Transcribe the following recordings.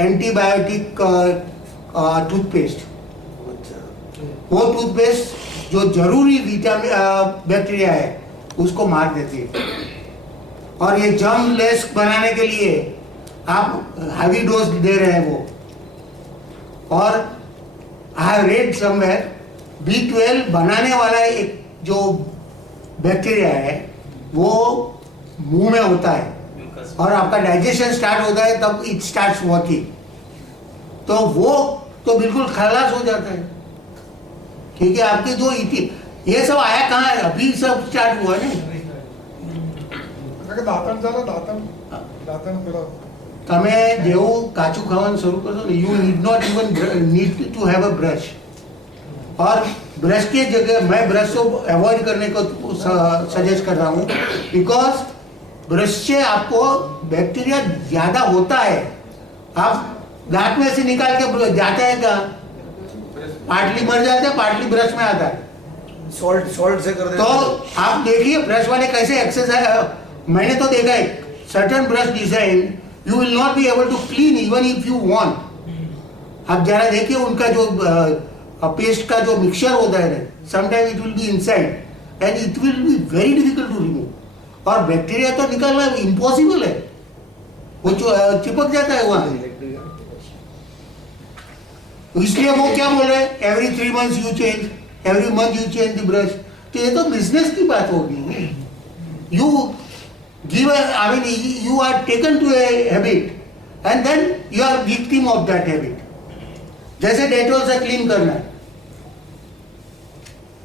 Antibiotic toothpaste, वो toothpaste जो जरूरी विटामिन बैक्टीरिया है उसको मार देती है। और ये जर्म लेस बनाने के लिए आप हैवी डोज दे रहे हैं वो। और I have read somewhere B12 बनाने वाला एक जो बैक्टीरिया है वो मुंह में होता है और आपका डाइजेशन स्टार्ट होता है तब इट स्टार्ट्स वर्किंग, तो वो तो बिल्कुल खलास हो जाता है। क्योंकि आपकी जो ये सब आया कहाँ है, अभी सब स्टार्ट हुआ है ना। તમે જેવું કાચું ખાવાનું શરૂ કરશો ને, you need not even need to have a brush, और ब्रश की जगह मैं ब्रश को अवॉइड करने को सजेस्ट कर रहा हूँ, बिकॉज ब्रश से आपको बैक्टीरिया ज्यादा होता है। आप दांत में से निकाल के जाता है क्या, पार्टली मर जाता है, पार्टली ब्रश में आता है। सॉल्ट से कर देते तो आप देखिए ब्रश वाले कैसे एक्सरसाइज, मैंने तो देखा है certain brush design you will not be able to clean even if you want. आप जरा देखिए उनका जो पेस्ट का जो मिक्सचर होता है, sometime it will be inside and it will be very difficult to remove. और बैक्टीरिया तो निकालना इम्पॉसिबल है, वो चिपक जाता है वहां। इसलिए वो क्या बोल रहे हैं, every 3 months you change, every month you change the brush. तो ये तो बिजनेस की बात होगी। You give I mean you are taken to a habit and then you are victim of that habit. जैसे डेटॉल से क्लीन करना है,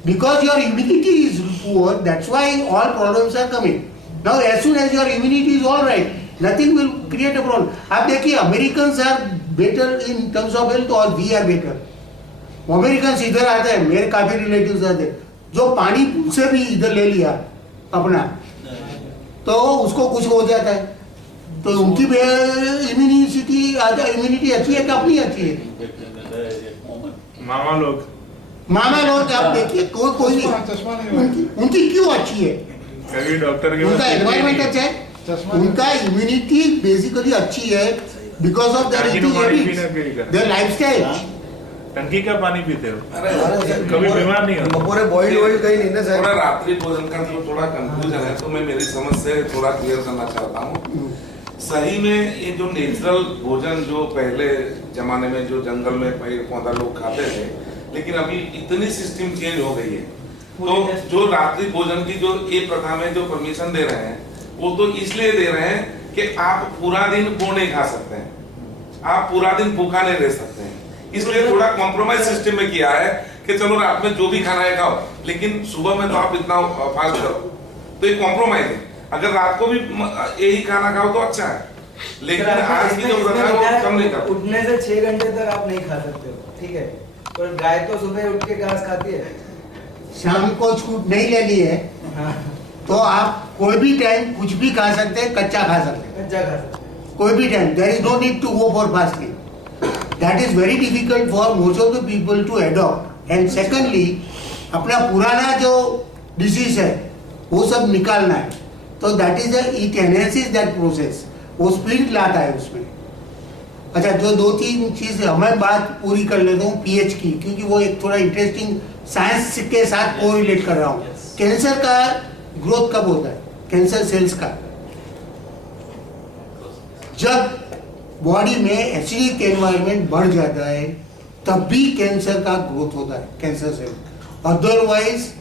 because your immunity is poor, that's why all problems are coming. Now as soon as your immunity is all right, nothing will create a problem. आप देखिए Americans are better in terms of health और we are better. Americans इधर आते हैं, मेरे काफी relatives आते हैं, जो पानी से भी इधर ले लिया अपना तो उसको कुछ हो जाता है। तो उनकी इम्यूनिटी अच्छी है कि अपनी अच्छी है? मामा लोग आप देखिए कोई नहीं, उनकी क्यों अच्छी है? डॉक्टर उनका एनवायरमेंट अच्छा है, उनका इम्यूनिटी बेसिकली अच्छी है because of their eating habits, there lifestyle. टंकी का पानी पीते हो, कभी बीमार नहीं हो? बपोरे बॉइल्ड ऑयल कहीं नहीं ना सर। थोड़ा रात्रि भोजन का जो थोड़ा कंफ्यूजन है तो मैं मेरी समझ से थोड़ा क्लियर करना चाहता हूँ। सही में ये जो नेचुरल भोजन जो पहले जमाने में जो जंगल में पेड़ पौधा लोग खाते थे, लेकिन अभी इतनी सिस्टम चेंज हो गई है, तो जो रात्रि भोजन की जो ये प्रथा में जो परमिशन दे रहे हैं वो तो इसलिए दे रहे हैं कि आप पूरा दिन वो नहीं खा सकते हैं, आप पूरा दिन भूखा नहीं रह सकते हैं। इसलिए थोड़ा कॉम्प्रोमाइज सिस्टम में किया है कि चलो रात में जो भी खाना है खाओ, लेकिन सुबह में तो आप इतना फास्ट करो। तो ये कॉम्प्रोमाइज है। अगर रात को भी यही खाना खाओ तो अच्छा है, लेकिन आज की जो प्रथा है वो कम नहीं करो। उठने से 6 घंटे तक आप नहीं खा सकते हो, ठीक है? पर गाय तो सुबह उठ के घास खाती है। शाम को छूट नहीं लेनी है तो आप कोई भी टाइम कुछ भी खा सकते हैं, कच्चा खा सकते हैं, कच्चा खा सकते हैं कोई भी time. There is no need to go for fasting, that is very difficult for most of the people to adopt. And secondly अपना पुराना जो डिसीज है वो सब निकालना है, तो that is it enhances that process, वो स्पीड लाता है उसमें। अच्छा, जो 2-3 चीज मैं बात पूरी कर लेता हूँ पीएच की, क्योंकि वो एक थोड़ा इंटरेस्टिंग साइंस के साथ कोरिलेट कर रहा हूँ। कैंसर का ग्रोथ कब होता है, कैंसर सेल्स का? जब बॉडी में एसिडिक एनवायरनमेंट बढ़ जाता है तब भी कैंसर का ग्रोथ होता है, कैंसर सेल। अदरवाइज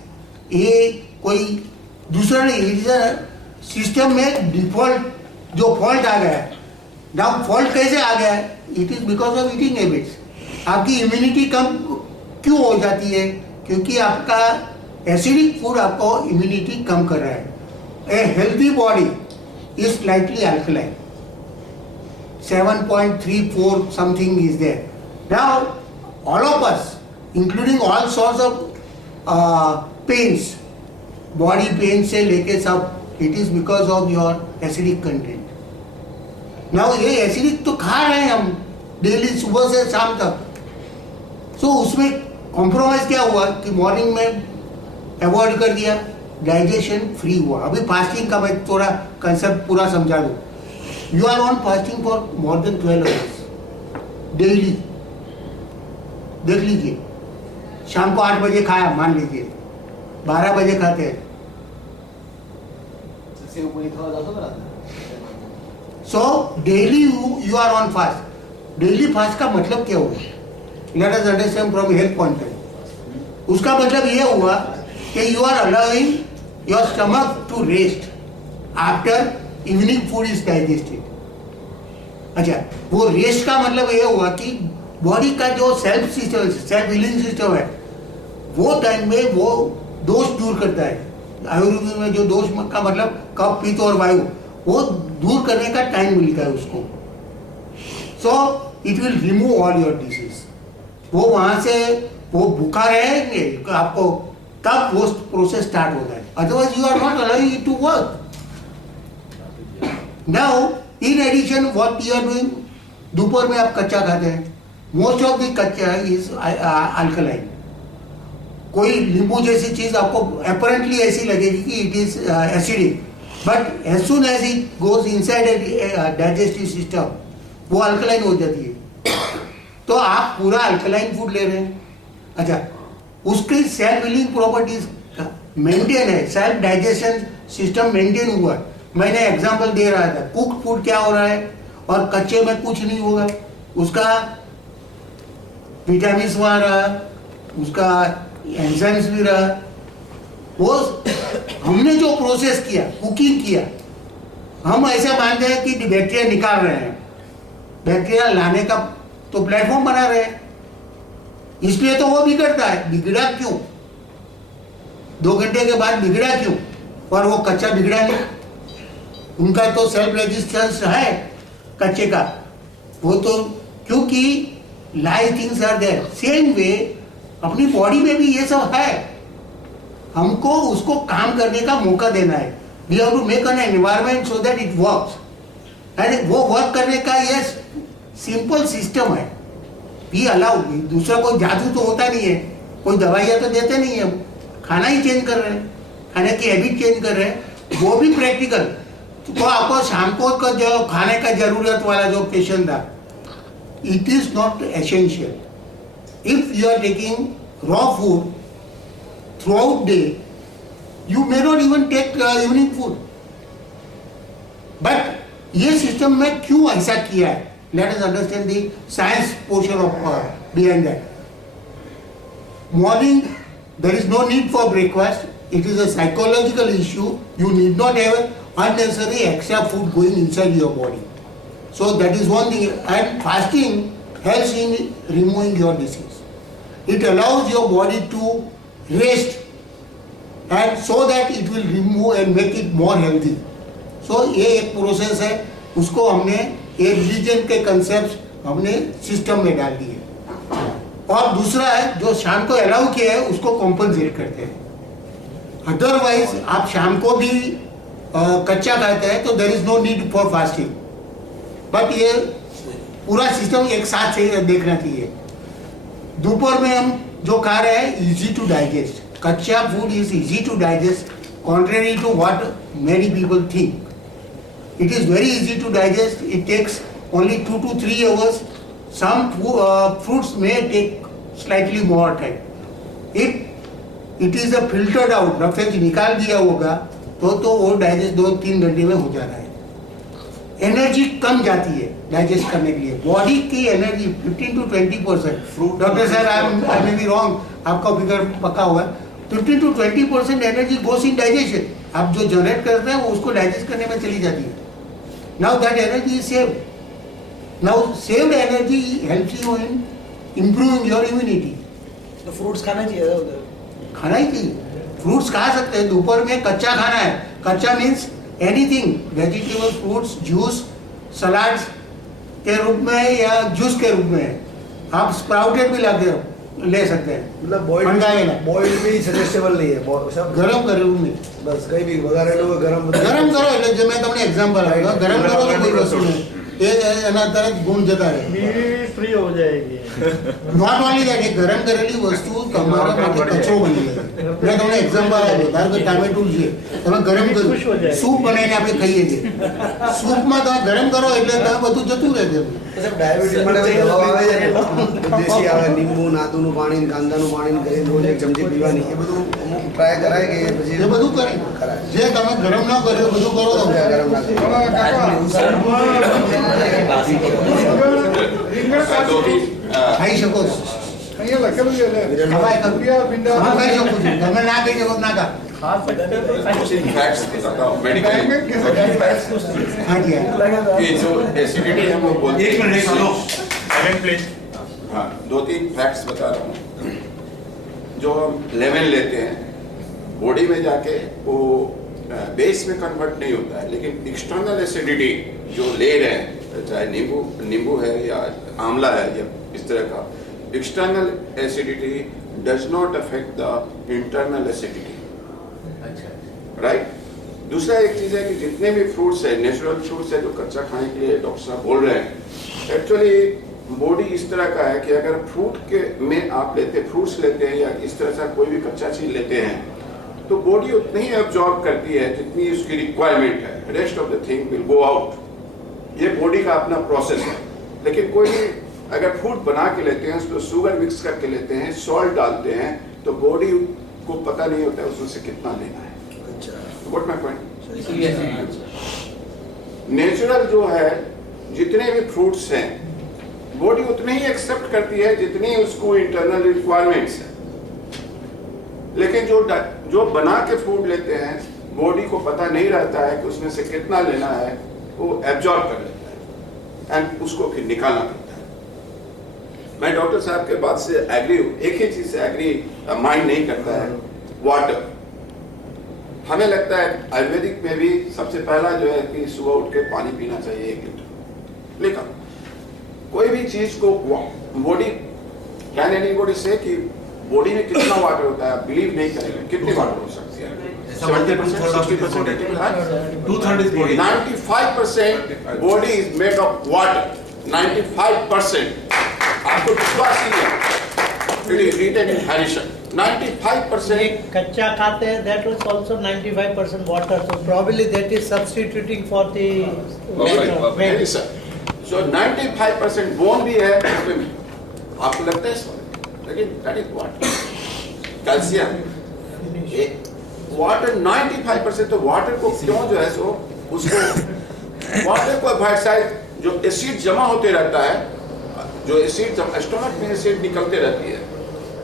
ये कोई दूसरा नहीं, सिस्टम में डिफॉल्ट जो फॉल्ट आ गया है। नाउ फॉल्ट कैसे आ गया है? It is because of eating habits. आपकी इम्यूनिटी कम क्यों हो जाती है? क्योंकि आपका एसिडिक फूड आपको इम्यूनिटी कम कर रहा है। ए healthy body is slightly alkaline, 7.34 something is there. Now all of us, including all sorts of pains, body pain से लेके सब, it is because of your acidic content. Now ये एसिडिक तो खा रहे हैं हम डेली सुबह से शाम तक, so उसमें कॉम्प्रोमाइज क्या हुआ कि मॉर्निंग में अवॉइड कर दिया, डाइजेशन फ्री हुआ। अभी फास्टिंग का मैं थोड़ा कंसेप्ट पूरा समझा दूँ। You are on fasting for more than 12 hours. Daily, देख लीजिए, शाम को 8 बजे खाया मान लीजिए, 12 बजे खाते हैं, so daily you are on fast. Daily fast का मतलब क्या हुआ? Let us understand from health point of view. उसका मतलब ये हुआ कि you are allowing your stomach to rest after evening food is digested. अच्छा, वो रेस्ट का मतलब ये हुआ कि बॉडी का जो self system, self healing system है, वो टाइम में वो दोष दूर करता है। आयुर्वेद में जो दोष का मतलब कफ, पित्त और वायु, वो दूर करने का टाइम मिलता है उसको। So it will remove all your disease. वो वहां से वो भूखा रहेंगे आपको, तब वो प्रोसेस स्टार्ट होता है, otherwise you are not allowing it to work. Now in addition what you are doing, दोपहर में आप कच्चा खाते हैं, मोस्ट ऑफ द कच्चा इज अल्कलाइन। कोई नींबू जैसी चीज आपको अपरेंटली ऐसी लगेगी कि it is acidic, but as soon as it goes inside digestive system वो अल्कलाइन हो जाती है। तो आप पूरा अल्कलाइन फूड ले रहे हैं। अच्छा, उसकी सेल्फ हीलिंग प्रॉपर्टीज मेंटेन है, सेल्फ डाइजेशन सिस्टम मेंटेन हुआ है। मैंने एग्जांपल दे रहा था, कुक फूड क्या हो रहा है और कच्चे में कुछ नहीं होगा, उसका विटामिन वहाँ रहा, उसका एंजाइम्स भी रहा। वो हमने जो प्रोसेस किया, कुकिंग किया, हम ऐसा मानते हैं कि बैक्टीरिया निकाल रहे हैं, बैक्टीरिया लाने का तो प्लेटफॉर्म बना रहे हैं, इसलिए तो वो बिगड़ता है। बिगड़ा क्यों? 2 घंटे के बाद बिगड़ा क्यों? और वो कच्चा बिगड़ा नहीं, उनका तो सेल्फ रेजिस्टेंस है कच्चे का, वो तो क्योंकि live things are there. Same way अपनी बॉडी में भी ये सब है, हमको उसको काम करने का मौका देना है। We have to make an environment so that it works, and वो वर्क करने का ये सिंपल सिस्टम है। वी अलाउ, दूसरा कोई जादू तो होता नहीं है, कोई दवाइयाँ तो देते नहीं है, हम खाना ही चेंज कर रहे हैं, खाने की हैबिट चेंज कर रहे हैं, वो भी प्रैक्टिकल। तो आपको शाम को का जो खाने का जरूरत वाला जो पेशेंट था, it is not essential. If you are taking raw food throughout day, you may not even take evening food. But ये सिस्टम में क्यों ऐसा किया है? Let us understand the science portion of behind that. Morning, there is no need for breakfast. It is a psychological issue. You need not have unnecessary extra food going inside your body. So that is one thing, and fasting helps in removing your disease. It allows your body to rest, and so that it will remove and make it more healthy. So ये एक process है, उसको हमने एक religion के concept हमने system में डाल दिए। और दूसरा है जो शाम को अलाउ किया है उसको कॉम्पनसेट करते हैं। अदरवाइज आप शाम को भी कच्चा खाते हैं तो there is no need for fasting. But ये पूरा सिस्टम एक साथ से देखना चाहिए। दोपहर में हम जो खा रहे हैं इजी टू डाइजेस्ट, कच्चा food is easy to digest, contrary to what many people think. It is very easy to digest. It takes only 2 to 3 hours. Some fruits may take slightly more time. If it is a filtered out, roughage निकाल दिया होगा तो वो digest 2-3 घंटे में हो जा रहा है। एनर्जी कम जाती है डाइजेस्ट करने के लिए। बॉडी की energy 15 to 20%। Doctor sir I may be wrong, आपका फिगर पक्का हुआ है। 15 to 20% energy goes in digestion. आप जो जनरेट करते हैं वो उसको डाइजेस्ट करने में चली जाती है। Now that energy is saved. Now saved energy helps you in improving your immunity. तो फ्रूट्स खाना चाहिए उधर, खाना ही चाहिए। फ्रूट्स खा सकते हैं, दोपहर में कच्चा खाना है। कच्चा means anything, vegetable, fruits, juice, salads के रूप में या जूस के रूप में। आप स्प्राउटेड भी ले सकते हैं, मतलब बॉइल्ड भी सजेस्टेबल नहीं है, सब गरम करो नहीं, बस कहीं भी वगैरह लोग गरम करो। એટલે જે મેં તમને એક્ઝામ્પલ આપ્યો, ગરમ કરો તો કોઈ વસ્તુ નહીં, એ એના તરત ગુણ જતા રહે. फ्री हो जाएगी. નોટ ઓનલી દેટ, એ ગરમ કરેલી વસ્તુ તમારા માટે કચરો બની જાય. મેં તમને એક્ઝામ્પલ આપ્યું, ધારો કે ટામેટું છે તમે ગરમ કર્યું, સૂપ બનાવીને આપણે ખાઈએ છીએ. સૂપમાં તમે ગરમ કરો એટલે તમે બધું જતું રહે છે. સાહેબ ડાયાબિટીસ માટે દવા આવે છે ને, દેશી આવે, લીંબુ, નાતુનું પાણી ને કાંદાનું પાણી ને કરીને રોજ એક ચમચી પીવાની, એ બધું અમુક ટ્રાય કરાય કે પછી એ બધું કરે. જે તમે ગરમ ના કર્યો બધું કરો તમે. ગરમ ના કરે. ખાઈ શકો છો. ખવાય ખરું. હું ખાઈ શકું છું, તમે ના ખાઈ શકો તો ના ખા. खा सकते हो. फैक्ट्स बताता हूँ मेडिकल हाँ जी हाँ. ये जो एसिडिटी हम लोग बोलते हैं, प्लीज. हाँ 2-3 फैक्ट्स बता रहा हूँ. जो हम लेमन लेते हैं बॉडी में जाके वो बेस में कन्वर्ट नहीं होता है, लेकिन एक्सटर्नल एसिडिटी जो ले रहे हैं, चाहे नींबू है या आंवला है या इस तरह का, external acidity does not affect the internal acidity. Right. दूसरा एक चीज है कि जितने भी फ्रूट्स है, नेचुरल फ्रूट्स है जो कच्चा खाने के लिए डॉक्टर साहब बोल रहे हैं, एक्चुअली बॉडी इस तरह का है कि अगर फ्रूट के में आप फ्रूट्स लेते हैं या इस तरह से कोई भी कच्चा चीज लेते हैं तो बॉडी उतनी ही एब्जॉर्ब करती है जितनी उसकी रिक्वायरमेंट है. Rest of the thing will go out. ये बॉडी का अपना प्रोसेस है. लेकिन कोई भी अगर फ्रूट बना के लेते हैं, उसमें शुगर मिक्स करके लेते हैं, सॉल्ट डालते हैं, तो बॉडी को पता नहीं होता है उसमें से कितना लेना है. What my point? नेचुरल जो है जितने भी फ्रूट्स हैं बॉडी उतने ही एक्सेप्ट करती है जितनी उसको इंटरनल रिक्वायरमेंट्स है. लेकिन जो बना के फूड लेते हैं बॉडी को पता नहीं रहता है कि उसमें से कितना लेना है, वो एब्जॉर्ब कर लेता है एंड उसको फिर निकालना पड़ता है. मैं डॉक्टर साहब के बात से एग्री हूँ. एक ही चीज से एग्री माइंड नहीं करता है, वाटर. हमें लगता है आयुर्वेदिक में भी सबसे पहला जो है कि सुबह उठ के पानी पीना चाहिए 1 लीटर. लेकिन कोई भी चीज को बॉडी कैन एनीबॉडी से कि बॉडी में कितना वाटर होता है, आप बिलीव नहीं करेंगे कितनी वाटर हो सकती है. 70%, 60%, 2/3 is body. 95% body is made of water. 95%. आपको विश्वास नहीं है. It is written in Harrison. 95% कच्चा खाते हैं, that was also 95% water, so probably that is substituting for the maybe sir. So 95% bone भी है उसमें भी. आपको लगता है इसमें, लेकिन that is what calcium. Water 95%. तो वाटर को क्यों जो है सो उसको वाटर को साइड जो एसिड जमा होते रहता है, जो एसिड स्टोमक में एसिड निकलते रहती है,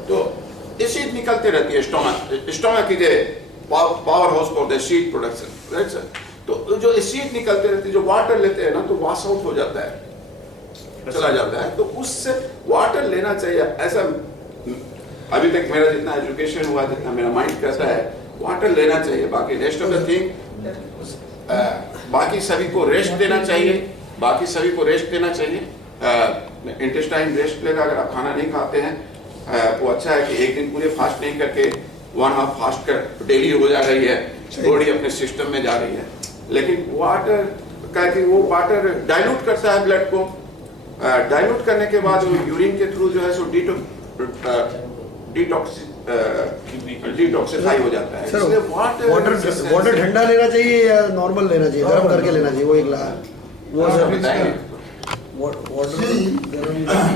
तो एसिड निकलते रहती है स्टोमक की power house for the acid production. Right sir. तो जो एसिड निकलते रहती है, जो वाटर लेते हैं ना, तो वॉश आउट हो जाता है, चला जाता है. तो उससे वाटर लेना चाहिए. ऐसा अभी तक मेरा जितना एजुकेशन हुआ, जितना मेरा माइंड कहता है, वाटर लेना चाहिए. बाकी रेस्ट ऑफ द थिंग, बाकी सभी को रेस्ट देना चाहिए. इंटेस्टाइन रेस्ट लेगा. अगर आप खाना नहीं खाते हैं वो अच्छा है कि एक दिन पूरे फास्ट नहीं करके 1 हाफ फास्ट कर डेली हो जा रही है, बॉडी अपने सिस्टम में जा रही है. लेकिन वाटर का कि वो वाटर डाइल्यूट करता है ब्लड को. डाइल्यूट करने के बाद वो यूरिन के थ्रू जो है सो डिटॉक्सिफाई हो जाता है. सर इसलिए वाटर ठंडा लेना चाहिए या नॉर्मल लेना चाहिए, गर्म करके लेना चाहिए? वो एक वो सर बताएंगे. वाटर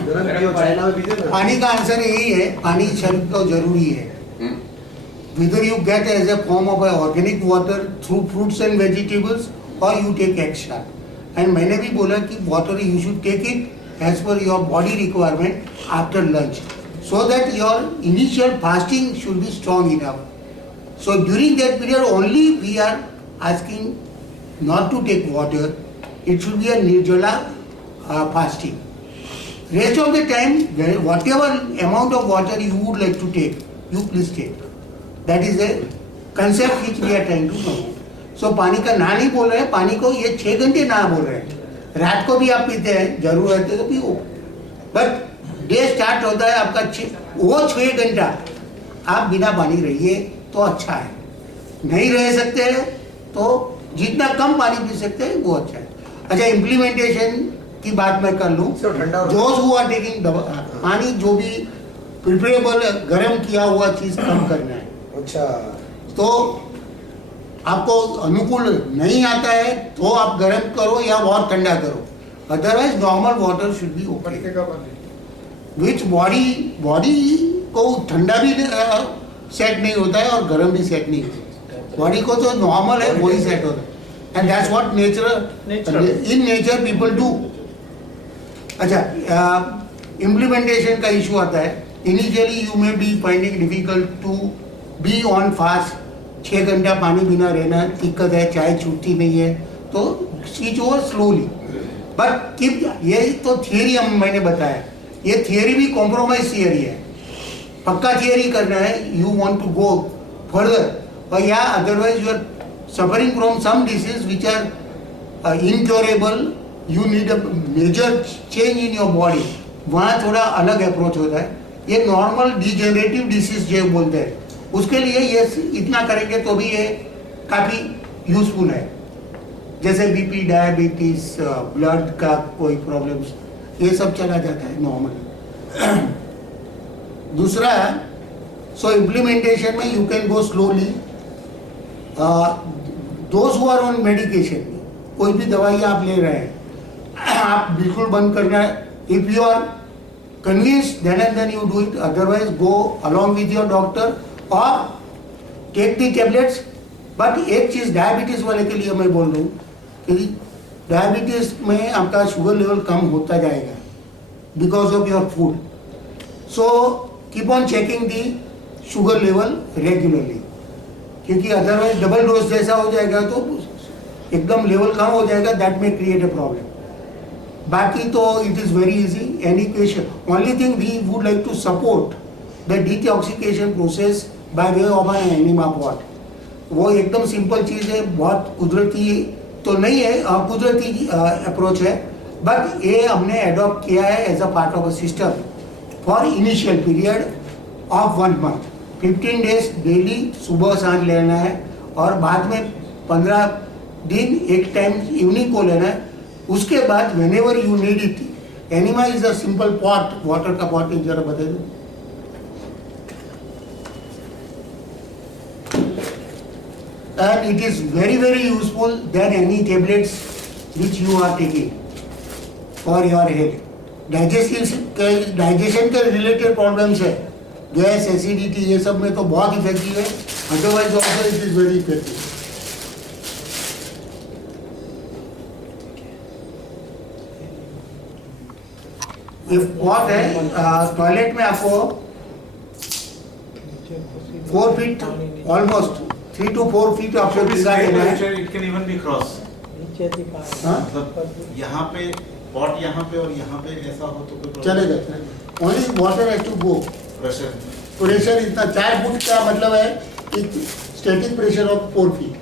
गरम पियो, चाइना में पीते ना. पानी का आंसर यही है, पानी शरीर को जरूरी है. Whether you get as a form of organic water through fruits and vegetables or you take extra. And मैंने भी बोला कि water you should take it as per your body requirement after lunch, so that your initial fasting should be strong enough. So during that period only we are asking not to take water. It should be a nirjala fasting. Rest of the time, whatever amount of water you would like to take, you please take. That is a concept which we are trying to promote. So पानी का ना नहीं बोल रहे हैं, पानी को ये 6 घंटे ना बोल रहे हैं. रात को भी आप पीते हैं, जरूरत है तो पियो. बट डे स्टार्ट होता है आपका वो 6 घंटा आप बिना पानी रहिए तो अच्छा है. नहीं रह सकते हैं तो जितना कम पानी पी सकते हैं वो अच्छा है. अच्छा, इम्प्लीमेंटेशन की बात मैं कर लूं। सर, ठंडा हो- Those who are taking पानी जो भी प्रिफरेबल गर्म किया हुआ चीज कम करना है। अच्छा, तो आपको अनुकूल नहीं आता है तो आप गर्म करो या और ठंडा करो, otherwise normal water should be okay. Which body को ठंडा भी सेट नहीं होता है और गर्म भी सेट नहीं होता है। बॉडी को जो नॉर्मल है वही सेट होता है, and that's what nature in nature people do. अच्छा, इम्प्लीमेंटेशन का इशू आता है। Initially you may be finding difficult to be on fast. 6 घंटा पानी बिना रहना दिक्कत है, चाय छूटती नहीं है, तो स्विच ओवर स्लोली। बट ये तो थियरी मैंने बताया, ये थियरी भी कॉम्प्रोमाइज थियरी है। पक्का थियरी करना है, you want to go further, और या otherwise you are suffering from some disease which are incurable, you need a major change in your body, वहाँ थोड़ा अलग अप्रोच होता है। ये नॉर्मल डिजेनरेटिव डिसीज जो बोलते हैं, उसके लिए ये इतना करेंगे तो भी ये काफ़ी यूजफुल है। जैसे बीपी, डायबिटीज, ब्लड का कोई प्रॉब्लम्स, ये सब चला जाता है नॉर्मली। दूसरा, सो इम्प्लीमेंटेशन में you can go slowly. Those who are on medication, कोई भी दवाई आप ले रहे हैं, आप बिल्कुल बंद करना है। If you are convinced then and then you do it, otherwise go along with your doctor और टेक दी टेबलेट्स। बट एक चीज डायबिटीज वाले के लिए मैं बोल रहा हूँ कि डायबिटीज में आपका शुगर लेवल कम होता जाएगा because of your food. So keep on checking the sugar level regularly, क्योंकि अदरवाइज डबल डोज जैसा हो जाएगा तो एकदम लेवल कम हो जाएगा, दैट में क्रिएट अ प्रॉब्लम। बाकी तो it is very easy, any question, only thing we would like to support the detoxification process by way of an enema pot. वो एकदम सिंपल चीज़ है, बहुत कुदरती तो नहीं है, कुदरती अप्रोच है, बट ये हमने एडॉप्ट किया है as a part of a system for initial period of 1 month. 15 days daily सुबह सांझ लेना है, और बाद में 15 दिन एक टाइम इवनिंग को लेना है। उसके बाद whenever you need it, enema is a simple pot, water का पॉट जरा बता दो। And it is very very useful than any tablets which you are taking for your health. Digestion के रिलेटेड प्रॉब्लम्स है, gas, acidity, ये सब में तो बहुत इफेक्टिव है, otherwise also it is very effective. Pot है, टॉयलेट में आपको 4 फीट, ऑलमोस्ट 3 to 4 फीट आपको भिगा देना है। It can even be cross. नीचे दिखा हाँ? मतलब यहाँ पे पॉट यहाँ पे और यहाँ पे ऐसा हो तो कोई चलेगा। Only water has to go. Pressure pressure इतना 4 फुट का मतलब है कि स्टैटिक प्रेशर ऑफ 4 फीट,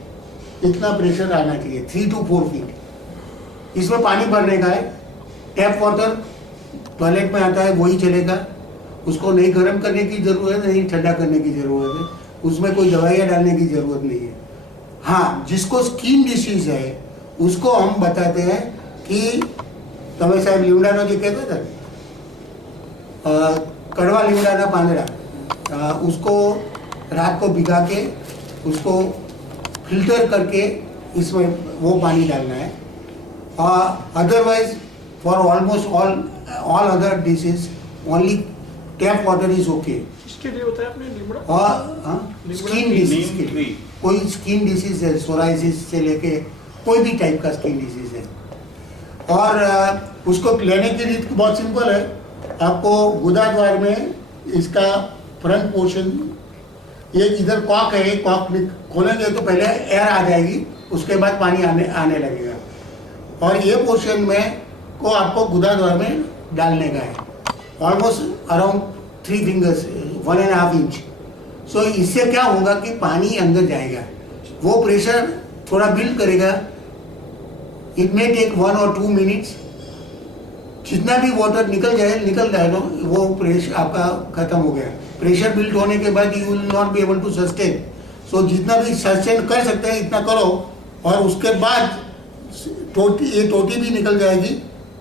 इतना प्रेशर आना चाहिए, 3 to 4 फीट। इसमें पानी भरने का है, टैप वाटर टॉयलेट में आता है वही चलेगा, उसको नहीं गर्म करने की जरूरत है, नहीं ठंडा करने की जरूरत है, उसमें कोई दवाइयाँ डालने की जरूरत नहीं है। हाँ, जिसको स्किन डिसीज है उसको हम बताते हैं कि તમે સાહેબ લીમડાનો જે કહેતો હતા कड़वा लीमड़ा पांदड़ा, उसको रात को भिगा के उसको फिल्टर करके इसमें वो पानी डालना है। Otherwise for almost all other disease only tap water is okay. इसके लिए बताया आपने लीमड़ा? और स्किन डिसीज के लिए, कोई स्किन डिसीज है, सोराइसिस से लेके कोई भी टाइप का स्किन डिसीज है। और उसको लेने की रीत बहुत सिंपल है, आपको गुदा द्वार में इसका फ्रंट पोर्शन, ये इधर कॉक है, कॉक खोलेंगे तो पहले एयर आ जाएगी, उसके बाद पानी आने लगेगा, और ये पोर्शन में को आपको गुदा द्वार में डालने का है, ऑलमोस्ट अराउंड 3 फिंगर्स, 1.5 इंच। सो इससे क्या होगा कि पानी अंदर जाएगा, वो प्रेशर थोड़ा बिल्ड करेगा। It may take 1 or 2 minutes, जितना भी वाटर निकल जाएगा, वो प्रेशर आपका खत्म हो गया। प्रेशर बिल्ड होने के बाद you will not be able to sustain. So जितना भी सस्टेन कर सकते हैं इतना करो, और उसके बाद टोटी, ये टोटी भी निकल जाएगी,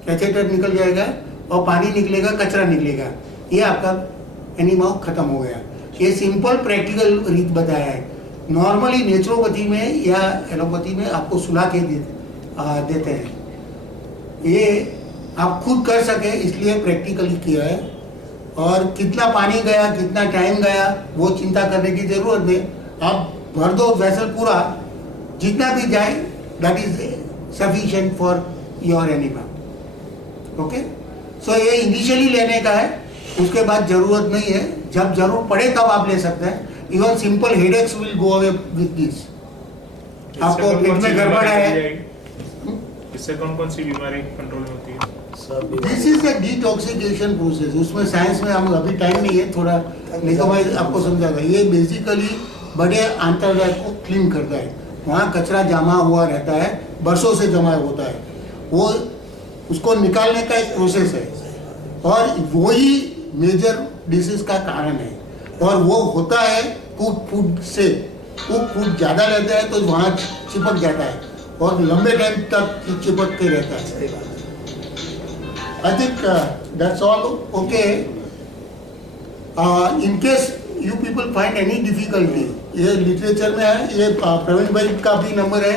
कैथेटर निकल जाएगा और पानी निकलेगा, कचरा निकलेगा, ये आपका एनीमा खत्म हो गया। ये सिंपल प्रैक्टिकल रीत बताया है। नॉर्मली नेचुरोपैथी में या एलोपैथी में आपको सुला के देते हैं, ये आप खुद कर सके इसलिए प्रैक्टिकली किया है। और कितना पानी गया, कितना टाइम गया, वो चिंता करने की जरूरत है। आप भर दो वेसल पूरा, जितना भी जाए that is sufficient for your enema. Okay, so ये इनिशियली लेने का है, उसके बाद जरूरत नहीं है। जब जरूर पड़े तब आप ले सकते हैं। Even simple headaches will go away with this. आपको पेट में गड़बड़ है, इससे कौन कौन सी बीमारी कंट्रोल में होती है? This is the detoxification process. उसमें साइंस में हम अभी टाइम नहीं है, थोड़ा नहीं तो मैं आपको समझाऊंगा। ये बेसिकली बड़े आंतर्गत को क्लीन करता है। वहाँ कचरा जमा हुआ रहता है, बरसों से जमा होता है, वो उसको निकालने का एक प्रोसेस है और वही मेजर डिसीज का कारण है। और वो होता है कुक फूड से। कुक फूड ज़्यादा रहता है तो वहाँ चिपक जाता है और लंबे टाइम तक चिपक के रहता है। I think that's all okay. In case you people find any difficulty, ये लिटरेचर में है, ये प्रवीण भाई का भी नंबर है।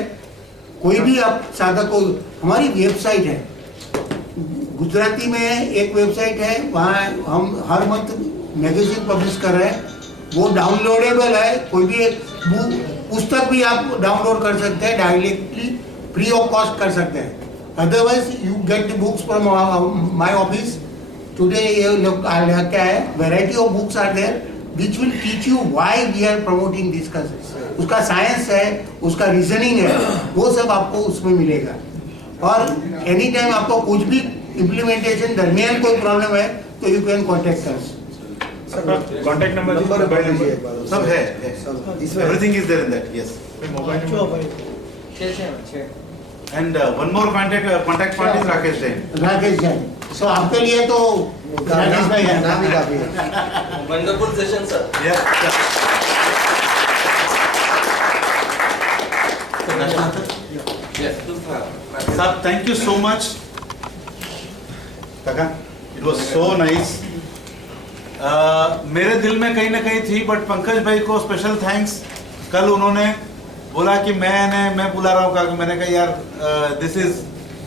कोई भी आप साधक को, हमारी वेबसाइट है, गुजराती में एक वेबसाइट है, वहाँ हम हर मंथ मैगजीन पब्लिश कर रहे हैं, वो डाउनलोडेबल है। कोई भी एक पुस्तक भी आप डाउनलोड कर सकते हैं, डायरेक्टली फ्री ऑफ कॉस्ट कर सकते हैं। Otherwise, you get the books from my office. Today, you look, क्या है, variety of books are there, which will teach you why we are promoting this concept. उसका science है, उसका reasoning है, वो सब आपको उसमें मिलेगा। और एनी टाइम आपको कुछ भी इम्प्लीमेंटेशन दरमियान कोई प्रॉब्लम है तो you can contact us. Contact number बढ़ लीजिए एक बार। सब है, everything is there in that, yes. Mobile number 6 and one more contact point is Rakesh Jain. Rakesh Jain, so आपके लिए तो राकेश भाई है, नाम ही काफी है। Wonderful session sir. Sir, thank you so much. Kaka, it was so nice. मेरे दिल में कहीं ना कहीं थी, बट पंकज भाई को स्पेशल थैंक्स। कल उन्होंने बोला कि मैं बुला रहा हूँ, मैंने कहा यार this is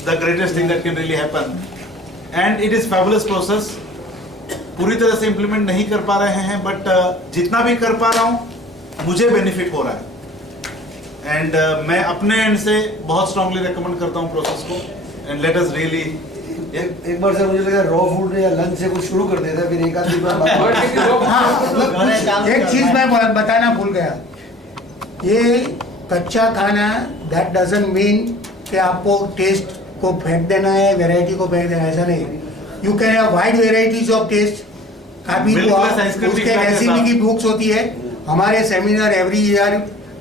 the greatest thing that can really happen and it is fabulous process. पूरी तरह से इम्प्लीमेंट नहीं कर पा रहे हैं, बट जितना भी कर पा रहा हूँ मुझे बेनिफिट हो रहा है एंड मैं अपने एंड से बहुत स्ट्रांगली रिकमेंड करता हूँ प्रोसेस को एंड लेट अस रियली। एक बार से मुझे लगा रॉ फूड या लंच से कुछ शुरू कर देता है, फिर एक आधी बार एक चीज मैं बताना भूल गया। ये कच्चा खाना दैट डजंट मीन कि आपको टेस्ट को फेंक देना है, वैरायटी को फेंक देना है, ऐसा नहीं। You can have wide varieties of taste. काफी उसके रेसिपी की बुक्स होती है। हमारे सेमिनार एवरी ईयर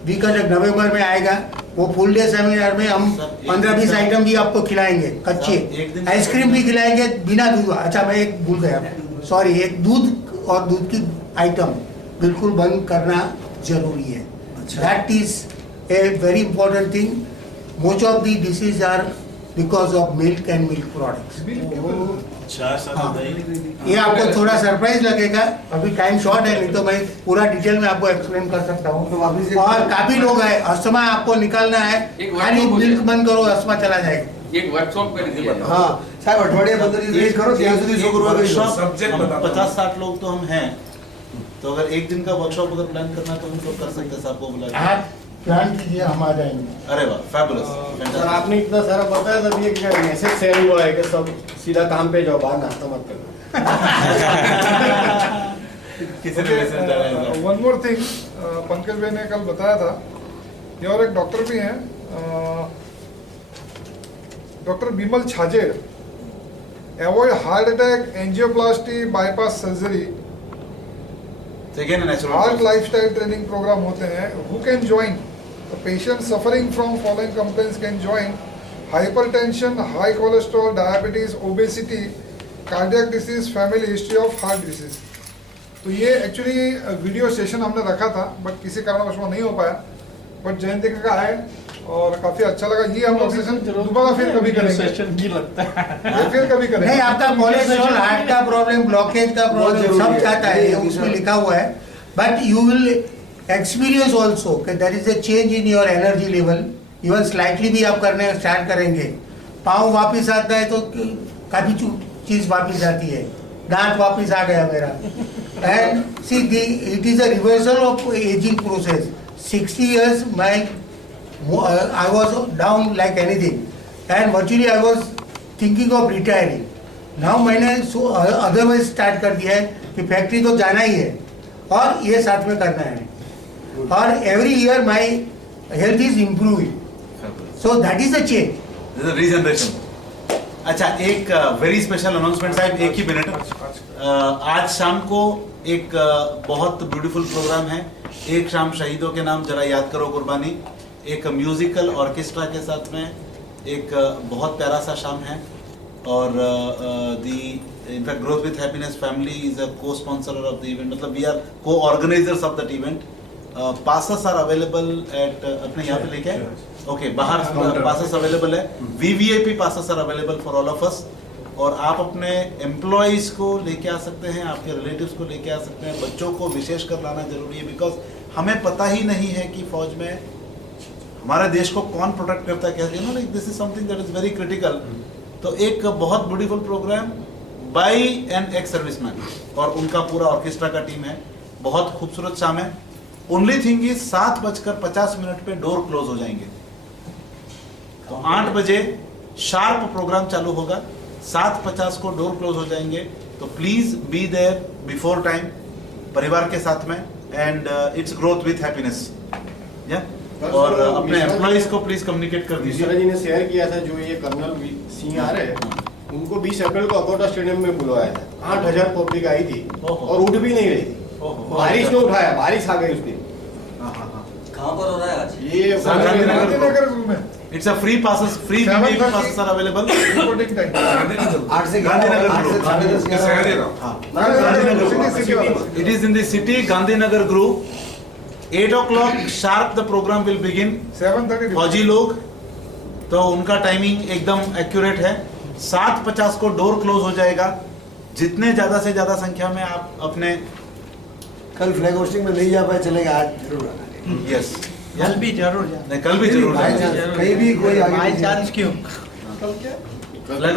नवंबर में आएगा, वो फुल डे सेमिनार में हम 15-20 आइटम भी आपको खिलाएंगे, कच्चे आइसक्रीम भी खिलाएंगे बिना दूध। अच्छा मैं एक भूल गया, सॉरी, एक दूध और दूध की आइटम बिल्कुल बंद करना जरूरी है। That is a very important thing. Most of the diseases are because of milk and milk products. हाँ, ये आपको थोड़ा सरप्राइज लगेगा, अभी टाइम शॉर्ट है, नहीं तो मैं पूरा डिटेल में आपको एक्सप्लेन कर सकता हूँ। और काफी लोग हैं, अस्थमा आपको निकालना है, खाली मिल्क बंद करो, अस्थमा चला जाएगा। एक वर्कशॉप कर दीजिए। हाँ साहब, अठवाडिया 15 दिन करो, ત્યાં સુધી છોકરો सब्जेक्ट बता 50-60 लोग तो हम हैं, तो अगर एक दिन का वर्कशॉप अगर प्लान करना है तो हम लोग कर सकते हैं। आपको बुला आप प्लान कीजिए, हम आ जाएंगे। अरे वाह, फैबुलस। सर आपने इतना सारा बताया, तब ये मैसेज सेंड हुआ है कि सब सीधा काम पे जाओ, बाहर नाश्ता मत करो। किसी ने मैसेज डाला है। वन मोर थिंग, पंकज भाई ने कल बताया था, ये और एक डॉक्टर भी हैं, doctor Bimal Chhajer. Avoid heart attack, angioplasty, bypass surgery, heart lifestyle training programme होते हैं। Who can join? The patient suffering from following complaints can join: hypertension, high cholesterol, diabetes, obesity, cardiac disease, family history of heart disease. तो ये actually video session हमने रखा था, but किसी कारणवश वो नहीं हो पाया। बट जयंती का है और काफी अच्छा लगा। ये हम लोग सेशन दोबारा फिर कभी करेंगे, सेशन की लगता है। ये फिर कभी करेंगे। नहीं, आपका कोलेस्ट्रॉल, हार्ट का प्रॉब्लम, ब्लॉकेज का प्रॉब्लम सब चाहता है, उसमें लिखा हुआ है। But you will experience also कि there is a change in your energy level. Even slightly भी आप करने स्टार्ट करेंगे, पाँव वापिस आता है तो काफी चीज वापिस आती है, दांत वापिस आ गया मेरा। And see it is a reversal of ageing process. 60 years I was down like anything, and virtually I was thinking of retiring. Now मैंने अदरवाइज स्टार्ट कर दिया है कि फैक्ट्री तो जाना ही है और ये साथ में करना है, और every year my health is improving, so that is a change, regeneration. अच्छा, एक वेरी स्पेशल अनाउंसमेंट साहब, एक ही मिनट। आज शाम को एक बहुत ब्यूटीफुल प्रोग्राम है, एक शाम शहीदों के नाम जरा याद करो कुर्बानी, एक म्यूजिकल ऑर्केस्ट्रा के साथ में एक बहुत प्यारा सा शाम है। और the in fact growth with happiness family is a co sponsor of the event, मतलब we are co organizers of that event. Passes are available at, अपने यहाँ पे लेके आए, ओके, बाहर पासेस अवेलेबल है, VVIP passes are available for all of us. और आप अपने एम्प्लॉयज को लेके आ सकते हैं, आपके रिलेटिव्स को लेके आ सकते हैं, बच्चों को विशेष कर लाना जरूरी है, बिकॉज हमें पता ही नहीं है कि फौज में हमारे देश को कौन प्रोटेक्ट करता है, कैसे, you know, like this is something that is very critical. तो एक बहुत beautiful programme by an ex serviceman और उनका पूरा ऑर्केस्ट्रा का टीम है, बहुत खूबसूरत शाम है। ओनली थिंग इज 7:50 पे डोर क्लोज हो जाएंगे, तो 8 बजे शार्प प्रोग्राम चालू होगा, 7:50 को डोर क्लोज हो जाएंगे। तो please be there before time परिवार के साथ में, and it's growth with happiness. या और अपने एम्प्लॉइज को प्लीज कम्युनिकेट कर मिश्रा दीजिए। जी ने शेयर किया था, जो ये कर्नल सिंह आ रहे हैं, उनको 20 अप्रैल को अकोटा स्टेडियम में बुलवाया था, 8000 पब्लिक आई थी और उठ भी नहीं रही थी, बारिश ने उठाया, बारिश आ गई उस दिन। कहाँ पर हो रहा है आज? ये गांधीनगर में it's a free passes, free VVIP passes are available. Reporting time 8 से गांधीनगर 8 से 10:30 It is in the city, Gandhinagar Group. 8 o'clock sharp the program will begin. 7:30 फौजी लोग तो उनका टाइमिंग एकदम एक्यूरेट है। 7:50 को डोर क्लोज हो जाएगा। जितने ज्यादा से ज्यादा संख्या में आप अपने कल फ्लैग होस्टिंग में नहीं जा पाए, चलेगा, आज जरूर आना। यस, कल भी जरूर जाना। नहीं, कल भी जरूर बाय चांस कहीं भी कोई आगे बाय नहीं चांस क्यों? फ्लैग